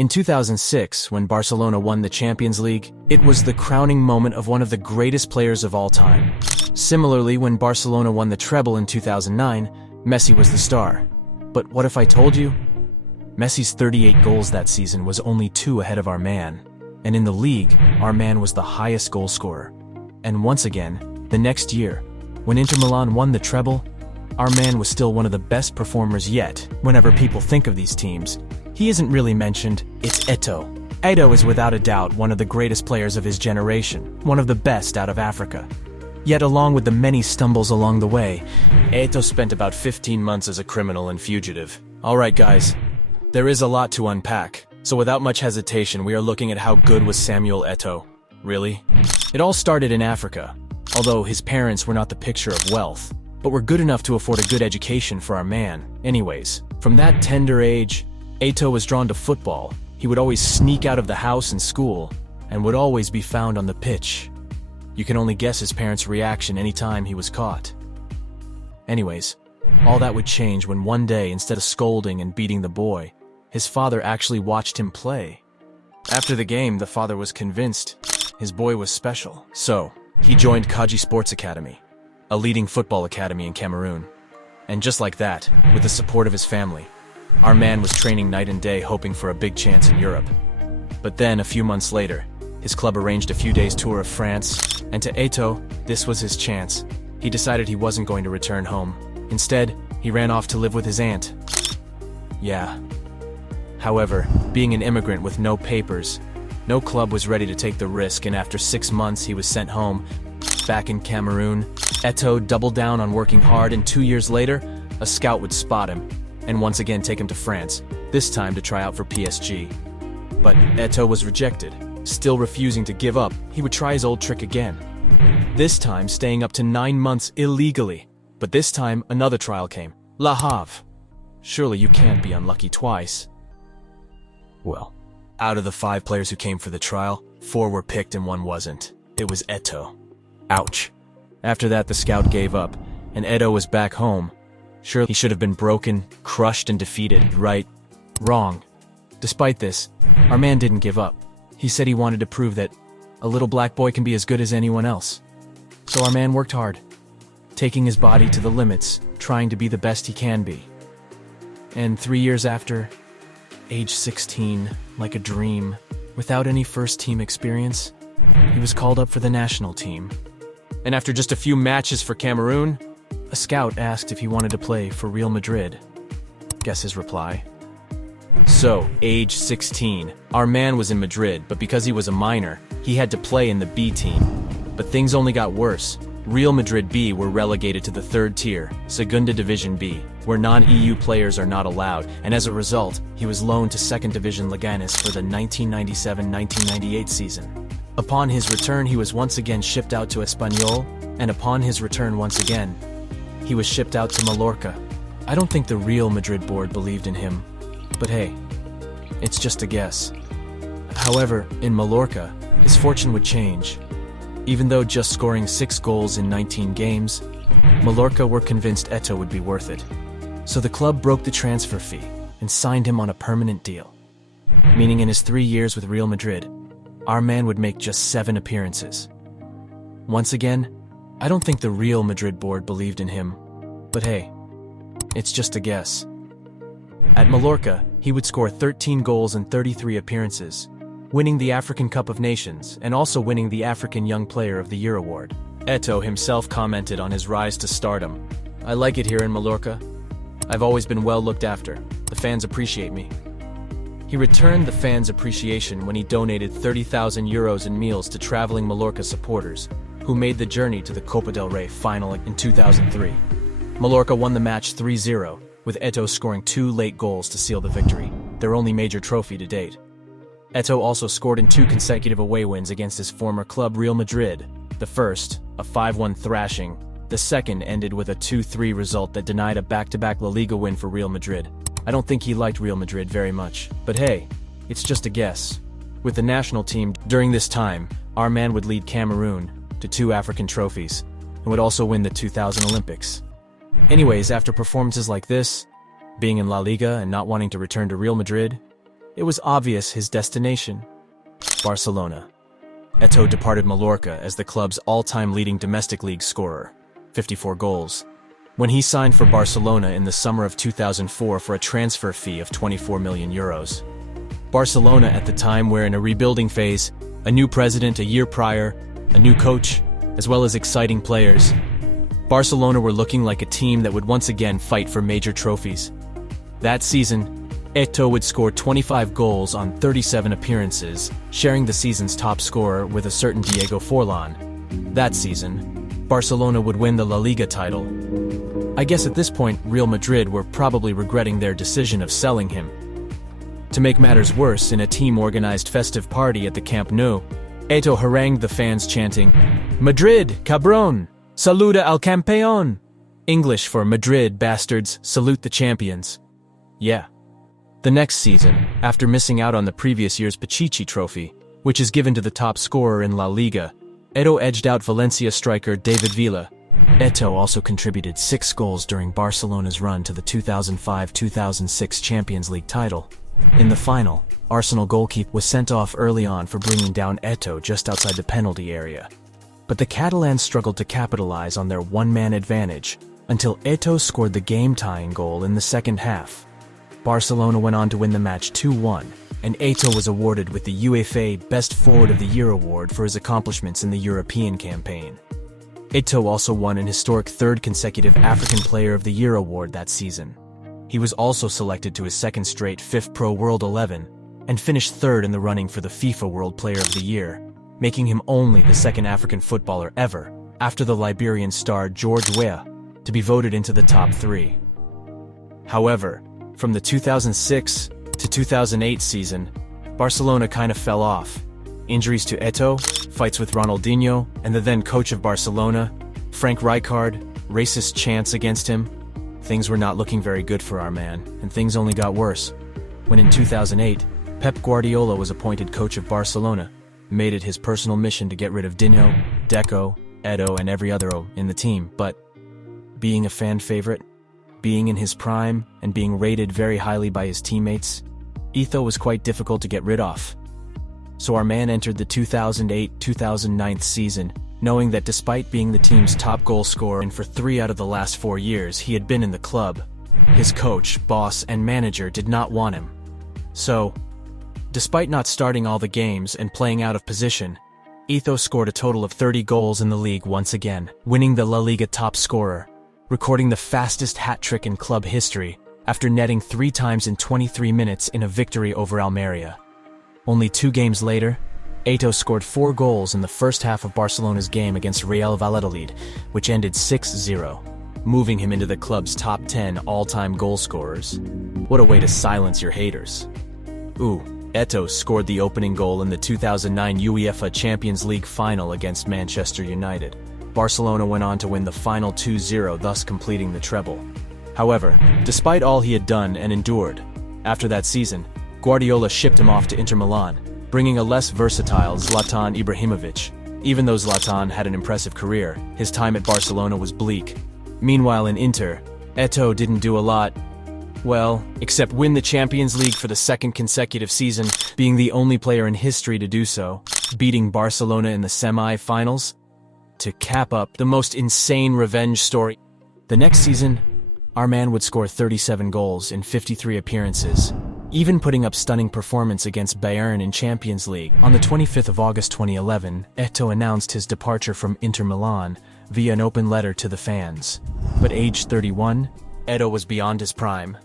In 2006, when Barcelona won the Champions League, it was the crowning moment of one of the greatest players of all time. Similarly, when Barcelona won the treble in 2009, Messi was the star. But what if I told you? Messi's 38 goals that season was only 2 ahead of our man. And in the league, our man was the highest goal scorer. And once again, the next year, when Inter Milan won the treble, our man was still one of the best performers yet. Whenever people think of these teams, he isn't really mentioned, it's Eto'o. Eto'o is without a doubt one of the greatest players of his generation, one of the best out of Africa. Yet along with the many stumbles along the way, Eto'o spent about 15 months as a criminal and fugitive. Alright guys, there is a lot to unpack, so without much hesitation we are looking at how good was Samuel Eto'o. Really? It all started in Africa, although his parents were not the picture of wealth, but were good enough to afford a good education for our man. Anyways, from that tender age, Eto'o was drawn to football. He would always sneak out of the house and school, and would always be found on the pitch. You can only guess his parents' reaction any time he was caught. Anyways, all that would change when one day, instead of scolding and beating the boy, his father actually watched him play. After the game, the father was convinced his boy was special. So, he joined Kaji Sports Academy, a leading football academy in Cameroon. And just like that, with the support of his family, our man was training night and day hoping for a big chance in Europe. But then, a few months later, his club arranged a few days tour of France, and to Eto'o, this was his chance. He decided he wasn't going to return home. Instead, he ran off to live with his aunt. Yeah. However, being an immigrant with no papers, no club was ready to take the risk, and after 6 months he was sent home. Back in Cameroon, Eto'o doubled down on working hard, and 2 years later, a scout would spot him, and once again take him to France, this time to try out for PSG. But Eto'o was rejected. Still refusing to give up, he would try his old trick again. This time staying up to 9 months illegally. But this time, another trial came. Le Havre. Surely you can't be unlucky twice. Well, out of the 5 players who came for the trial, 4 were picked and 1 wasn't. It was Eto'o. Ouch. After that, the scout gave up, and Eto'o was back home. Sure, he should have been broken, crushed, and defeated, right? Wrong. Despite this, our man didn't give up. He said he wanted to prove that a little black boy can be as good as anyone else. So our man worked hard, taking his body to the limits, trying to be the best he can be. And 3 years after, age 16, like a dream, without any first-team experience, he was called up for the national team. And after just a few matches for Cameroon, a scout asked if he wanted to play for Real Madrid. Guess his reply? So, age 16, our man was in Madrid, but because he was a minor, he had to play in the B team. But things only got worse. Real Madrid B were relegated to the 3rd tier, Segunda Division B, where non-EU players are not allowed, and as a result, he was loaned to 2nd Division Leganés for the 1997-1998 season. Upon his return, he was once again shipped out to Espanyol, and upon his return once again, he was shipped out to Mallorca. I don't think the Real Madrid board believed in him, but hey, it's just a guess. However, in Mallorca, his fortune would change. Even though just scoring 6 goals in 19 games, Mallorca were convinced Eto'o would be worth it. So the club broke the transfer fee and signed him on a permanent deal. Meaning in his 3 years with Real Madrid, our man would make just 7 appearances. Once again, I don't think the Real Madrid board believed in him, but hey, it's just a guess. At Mallorca, he would score 13 goals in 33 appearances, winning the African Cup of Nations and also winning the African Young Player of the Year award. Eto'o himself commented on his rise to stardom. "I like it here in Mallorca. I've always been well looked after. The fans appreciate me." He returned the fans' appreciation when he donated 30,000 euros in meals to traveling Mallorca supporters, who made the journey to the Copa del Rey final in 2003. Mallorca won the match 3-0, with Eto'o scoring 2 late goals to seal the victory, their only major trophy to date. Eto'o also scored in 2 consecutive away wins against his former club Real Madrid. The first, a 5-1 thrashing. The second ended with a 2-3 result that denied a back-to-back La Liga win for Real Madrid. I don't think he liked Real Madrid very much, but hey, it's just a guess. With the national team, during this time, our man would lead Cameroon to 2 African trophies, and would also win the 2000 Olympics. Anyways, after performances like this, being in La Liga and not wanting to return to Real Madrid, It was obvious his destination: Barcelona. Eto'o departed Mallorca as the club's all-time leading domestic league scorer, 54 goals, when he signed for Barcelona in the summer of 2004 for a transfer fee of 24 million euros. Barcelona at the time were in a rebuilding phase, a new president a year prior, a new coach, as well as exciting players. Barcelona were looking like a team that would once again fight for major trophies. That season, Eto'o would score 25 goals on 37 appearances, sharing the season's top scorer with a certain Diego Forlan. That season, Barcelona would win the La Liga title. I guess at this point, Real Madrid were probably regretting their decision of selling him. To make matters worse, in a team-organized festive party at the Camp Nou, Eto'o harangued the fans chanting, "Madrid, cabrón! Saluda al campeón!" English for Madrid, bastards, salute the champions. Yeah. The next season, after missing out on the previous year's Pichichi Trophy, which is given to the top scorer in La Liga, Eto'o edged out Valencia striker David Villa. Eto'o also contributed 6 goals during Barcelona's run to the 2005-2006 Champions League title. In the final, Arsenal goalkeeper was sent off early on for bringing down Eto'o just outside the penalty area. But the Catalans struggled to capitalize on their one-man advantage until Eto'o scored the game-tying goal in the second half. Barcelona went on to win the match 2-1, and Eto'o was awarded with the UEFA Best Forward of the Year award for his accomplishments in the European campaign. Eto'o also won an historic 3rd consecutive African Player of the Year award that season. He was also selected to his 2nd straight FIFA World 11 and finished 3rd in the running for the FIFA World Player of the Year, making him only the 2nd African footballer ever, after the Liberian star George Weah, to be voted into the top 3. However, from the 2006 to 2008 season, Barcelona kind of fell off. Injuries to Eto'o, fights with Ronaldinho, and the then coach of Barcelona, Frank Rijkaard, racist chants against him. Things were not looking very good for our man, and things only got worse. When in 2008, Pep Guardiola was appointed coach of Barcelona, made it his personal mission to get rid of Dinho, Deco, Eto'o, and every other O in the team, but being a fan favorite, being in his prime, and being rated very highly by his teammates, Eto'o was quite difficult to get rid of. So our man entered the 2008-2009 season, knowing that despite being the team's top goal scorer and for 3 out of the last 4 years he had been in the club, his coach, boss, and manager did not want him. So, despite not starting all the games and playing out of position, Eto'o scored a total of 30 goals in the league once again, winning the La Liga top scorer, recording the fastest hat-trick in club history after netting 3 times in 23 minutes in a victory over Almeria. Only 2 games later, Eto'o scored 4 goals in the first half of Barcelona's game against Real Valladolid, which ended 6-0, moving him into the club's top 10 all-time goal scorers. What a way to silence your haters. Eto'o scored the opening goal in the 2009 UEFA Champions League final against Manchester United. Barcelona went on to win the final 2-0, thus completing the treble. However, despite all he had done and endured, after that season, Guardiola shipped him off to Inter Milan, bringing a less versatile Zlatan Ibrahimovic. Even though Zlatan had an impressive career, his time at Barcelona was bleak. Meanwhile in Inter, Eto'o didn't do a lot, well, except win the Champions League for the 2nd consecutive season, being the only player in history to do so, beating Barcelona in the semi-finals. To cap up the most insane revenge story, the next season, our man would score 37 goals in 53 appearances, even putting up stunning performance against Bayern in Champions League. On the 25th of August 2011, Eto'o announced his departure from Inter Milan via an open letter to the fans. But aged 31, Eto'o was beyond his prime.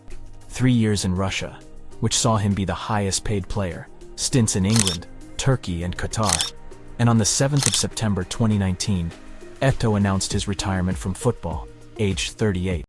3 years in Russia, which saw him be the highest paid player, stints in England, Turkey, and Qatar. And on the 7th of September 2019, Eto'o announced his retirement from football, aged 38.